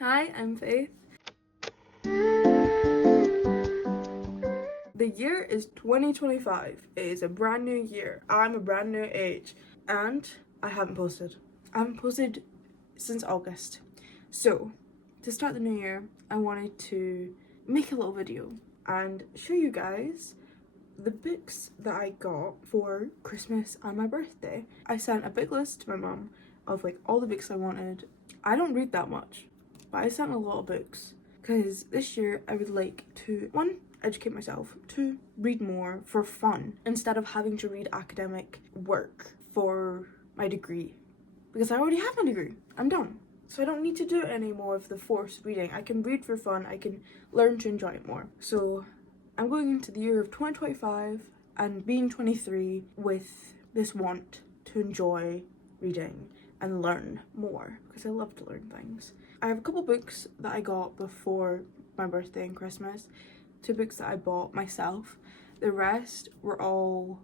Hi, I'm Faith. The year is 2025. It is a brand new year. I'm a brand new age. And I haven't posted. I haven't posted since August. So, to start the new year, I wanted to make a little video and show you guys the books that I got for Christmas and my birthday. I sent a big list to my mum of like all the books I wanted. I don't read that much, but I sent a lot of books because this year I would like to, one, educate myself, two, read more for fun instead of having to read academic work for my degree, because I already have my degree. I'm done. So I don't need to do any more of the forced reading. I can read for fun. I can learn to enjoy it more. So I'm going into the year of 2025 and being 23 with this want to enjoy reading and learn more, because I love to learn things. I have a couple books that I got before my birthday and Christmas, 2 books that I bought myself. The rest were all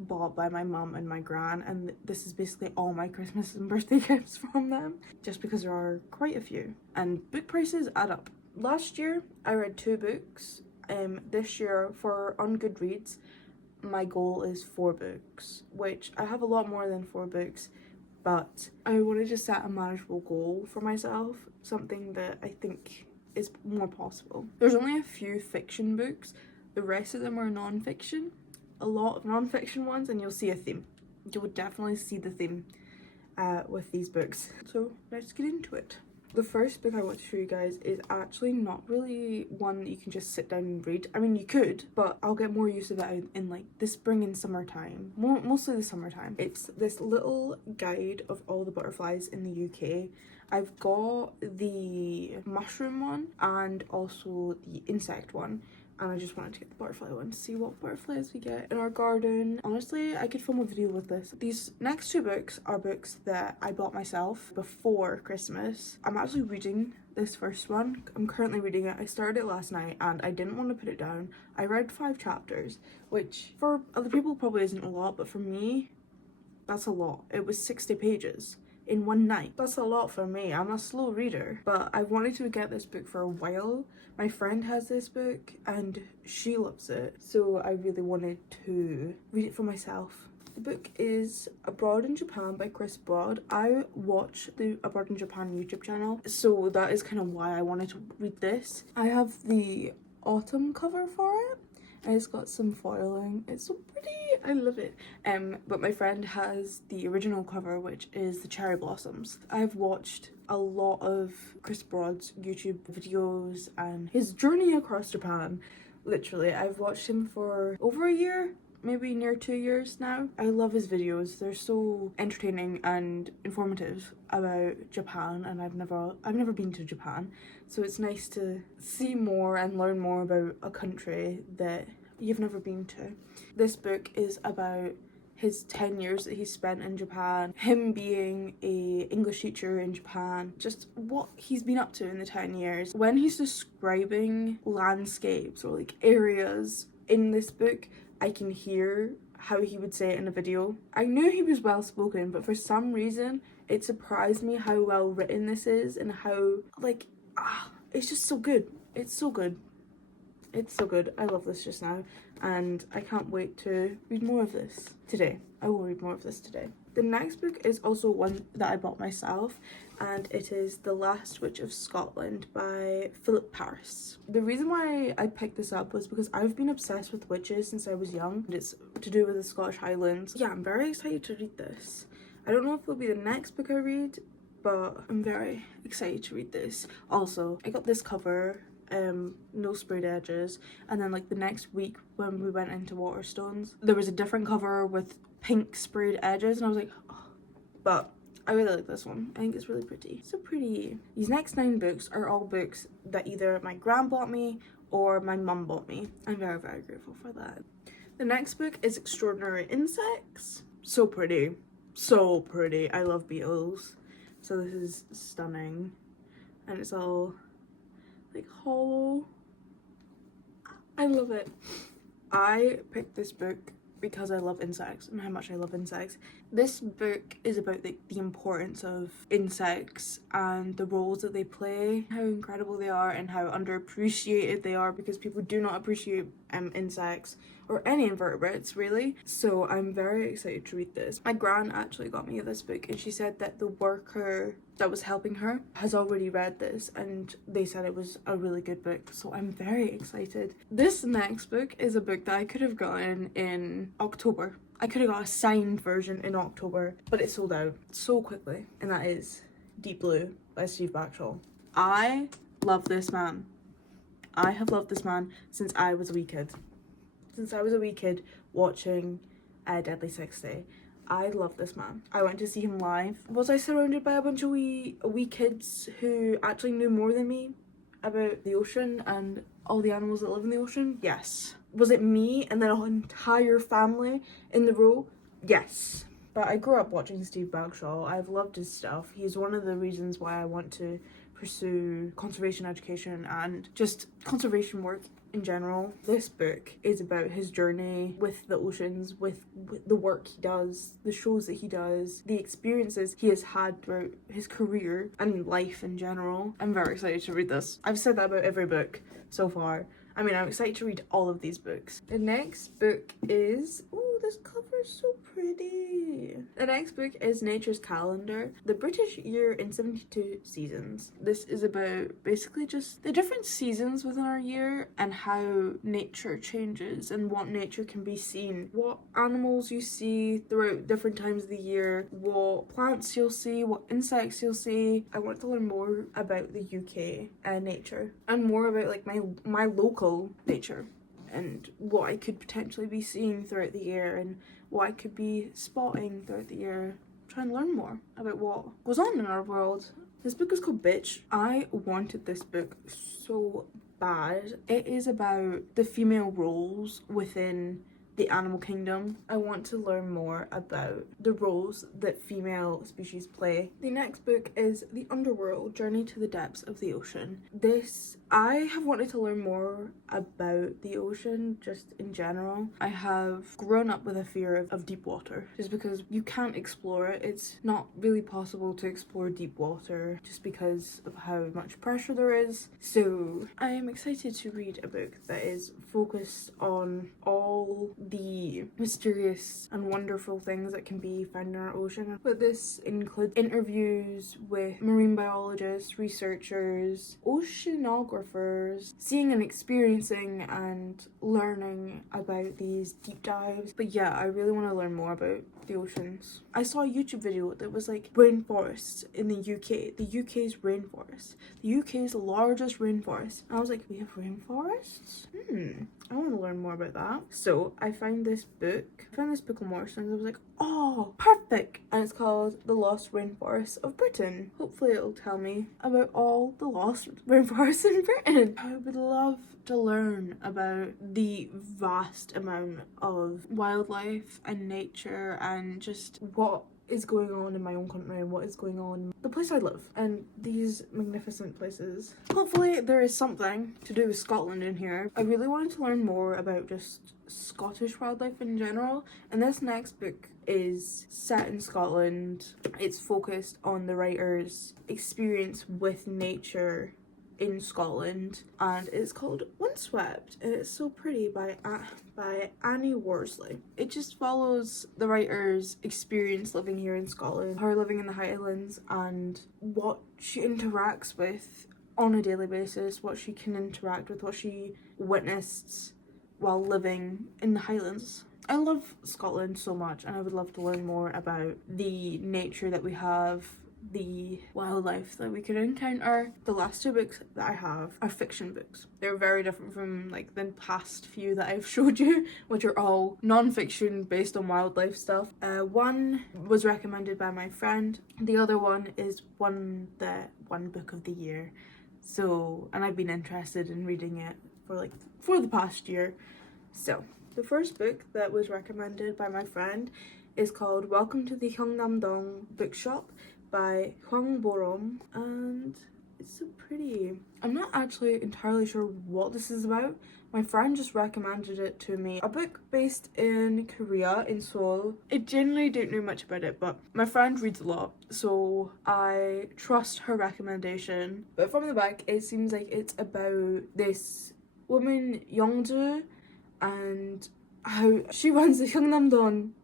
bought by my mum and my gran, and this is basically all my Christmas and birthday gifts from them, just because there are quite a few and book prices add up. Last year I read 2 books. This year for on Goodreads my goal is 4 books, which I have a lot more than 4 books, but I wanted to set a manageable goal for myself, something that I think is more possible. There's only a few fiction books, the rest of them are non-fiction, a lot of non-fiction ones, and you'll see a theme. You would definitely see the theme with these books. So let's get into it. The first book I want to show you guys is actually not really one that you can just sit down and read. I mean, you could, but I'll get more use of it in like the spring and summertime. Mostly the summertime. It's this little guide of all the butterflies in the UK. I've got the mushroom one and also the insect one. And I just wanted to get the butterfly one to see what butterflies we get in our garden. Honestly, I could film a video with this. These next 2 books are books that I bought myself before Christmas. I'm actually reading this first one. I'm currently reading it. I started it last night and I didn't want to put it down. I read 5 chapters, which for other people probably isn't a lot, but for me, that's a lot. It was 60 pages. In one night. That's a lot for me. I'm a slow reader, but I've wanted to get this book for a while. My friend has this book and she loves it, so I really wanted to read it for myself. The book is Abroad in Japan by Chris Broad. I watch the Abroad in Japan YouTube channel, so that is kind of why I wanted to read this. I have the autumn cover for it, and it's got some foiling. It's so pretty. I love it. But my friend has the original cover, which is the cherry blossoms. I've watched a lot of Chris Broad's YouTube videos and his journey across Japan. Literally, I've watched him for over a year, maybe near 2 years now. I love his videos. They're so entertaining and informative about Japan, and I've never been to Japan, so it's nice to see more and learn more about a country that you've never been to. This book is about his 10 years that he spent in Japan, him being a English teacher in Japan, just what he's been up to in the 10 years. When he's describing landscapes or like areas in this book, I can hear how he would say it in a video. I knew he was well spoken, but for some reason it surprised me how well written this is and how like it's just so good. It's so good. It's so good. I love this just now, and I can't wait to read more of this today. I will read more of this today. The next book is also one that I bought myself, and it is The Last Witch of Scotland by Philip Paris. The reason why I picked this up was because I've been obsessed with witches since I was young, and it's to do with the Scottish Highlands. Yeah, I'm very excited to read this. I don't know if it'll be the next book I read, but I'm very excited to read this. Also, I got this cover, no sprayed edges, and then like the next week when we went into Waterstones there was a different cover with pink sprayed edges, and I was like, oh. But I really like this one. I think it's really pretty. So pretty. These next 9 books are all books that either my gran bought me or my mum bought me. I'm very, very grateful for that. The next book is Extraordinary Insects. So pretty. So pretty. I love beetles. So this is stunning. And it's all like hollow. I love it. I picked this book because I love insects and how much I love insects. This book is about the importance of insects and the roles that they play, how incredible they are and how underappreciated they are, because people do not appreciate insects or any invertebrates really. So I'm very excited to read this. My gran actually got me this book and she said that the worker that was helping her has already read this and they said it was a really good book, so I'm very excited. This next book is a book that I could have gotten in October. I could have got a signed version in October, but it sold out so quickly, and that is Deep Blue by Steve Backshall. I love this man. I have loved this man since I was a wee kid. Since I was a wee kid watching Deadly Sixty. I love this man. I went to see him live. Was I surrounded by a bunch of wee kids who actually knew more than me about the ocean and all the animals that live in the ocean? Yes. Was it me and then an entire family in the row? Yes. But I grew up watching Steve Backshall. I've loved his stuff. He's one of the reasons why I want to pursue conservation education and just conservation work in general. This book is about his journey with the oceans, with the work he does, the shows that he does, the experiences he has had throughout his career and life in general. I'm very excited to read this. I've said that about every book so far. I mean, I'm excited to read all of these books. The next book is... oh, this cover is so pretty. The next book is Nature's Calendar, the British Year in 72 Seasons. This is about basically just the different seasons within our year and how nature changes and what nature can be seen. What animals you see throughout different times of the year, what plants you'll see, what insects you'll see. I want to learn more about the UK nature and more about like my local nature and what I could potentially be seeing throughout the year and what I could be spotting throughout the year. Try and learn more about what goes on in our world. This book is called Bitch. I wanted this book so bad. It is about the female roles within the animal kingdom. I want to learn more about the roles that female species play. The next book is The Underworld: Journey to the Depths of the Ocean. This, I have wanted to learn more about the ocean just in general. I have grown up with a fear of deep water just because you can't explore it. It's not really possible to explore deep water just because of how much pressure there is. So I am excited to read a book that is focused on all the mysterious and wonderful things that can be found in our ocean. But this includes interviews with marine biologists, researchers, oceanographers, seeing and experiencing and learning about these deep dives. But yeah, I really want to learn more about the oceans. I saw a YouTube video that was like rainforests in the UK. The UK's rainforest. The UK's largest rainforest. And I was like, we have rainforests? I want to learn more about that. So I found this book on Morrison's. I was like, oh, perfect. And it's called The Lost Rainforests of Britain. Hopefully it'll tell me about all the lost rainforests in Britain. I would love to learn about the vast amount of wildlife and nature and just what is going on in my own country and what is going on in the place I live and these magnificent places. Hopefully there is something to do with Scotland in here. I really wanted to learn more about just Scottish wildlife in general, and this next book is set in Scotland. It's focused on the writer's experience with nature in Scotland, and it's called Windswept, and it's so pretty by Annie Worsley. It just follows the writer's experience living here in Scotland, her living in the Highlands, and what she interacts with on a daily basis, what she can interact with, what she witnessed while living in the Highlands. I love Scotland so much, and I would love to learn more about the nature that we have, the wildlife that we could encounter. The last two books that I have are fiction books. They're very different from like the past few that I've showed you, which are all non-fiction based on wildlife stuff. One was recommended by my friend. The other one is one book of the year. So, and I've been interested in reading it for the past year. So, the first book that was recommended by my friend is called Welcome to the Gyeongnam-dong Bookshop by Hwang Borom, and It's so pretty. I'm not actually entirely sure what this is about. My friend just recommended it to me. A book based in Korea, in Seoul. I genuinely don't know much about it, but my friend reads a lot, so I trust her recommendation. But from the back, it seems like it's about this woman, Youngju, and how she runs the Gyeongnam-don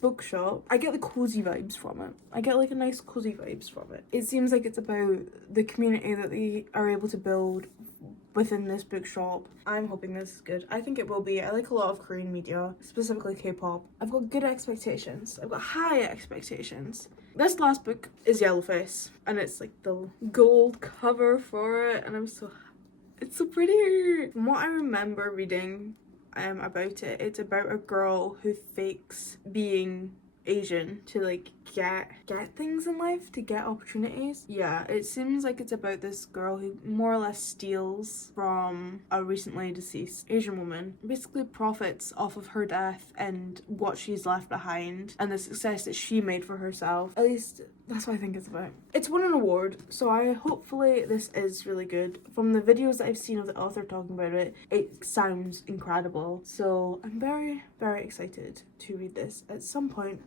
bookshop. I get the cozy vibes from it. I get like a nice cozy vibes from it. It seems like it's about the community that they are able to build within this bookshop. I'm hoping this is good. I think it will be. I like a lot of Korean media, specifically K-pop. I've got good expectations. I've got high expectations. This last book is Yellowface, and it's like the gold cover for it, and it's so pretty. From what I remember reading about it, it's about a girl who fakes being Asian to like get things in life, to get opportunities. Yeah, it seems like it's about this girl who more or less steals from a recently deceased Asian woman, basically profits off of her death and what she's left behind and the success that she made for herself. At least that's what I think it's about. It's won an award, so hopefully this is really good. From the videos that I've seen of the author talking about it, it sounds incredible. So I'm very, very excited to read this at some point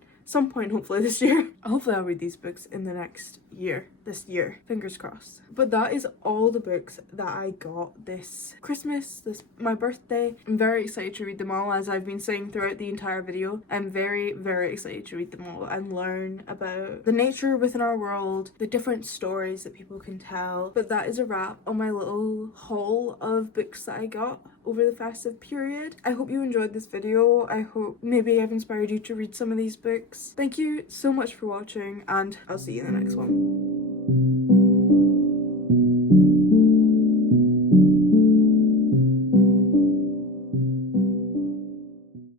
hopefully this year. Hopefully I'll read these books in the next year, this year, fingers crossed. But that is all the books that I got this Christmas, my birthday. I'm very excited to read them all, as I've been saying throughout the entire video. I'm very, very excited to read them all and learn about the nature within our world, the different stories that people can tell. But that is a wrap on my little haul of books that I got over the festive period. I hope you enjoyed this video. I hope maybe I've inspired you to read some of these books. Thank you so much for watching, and I'll see you in the next one.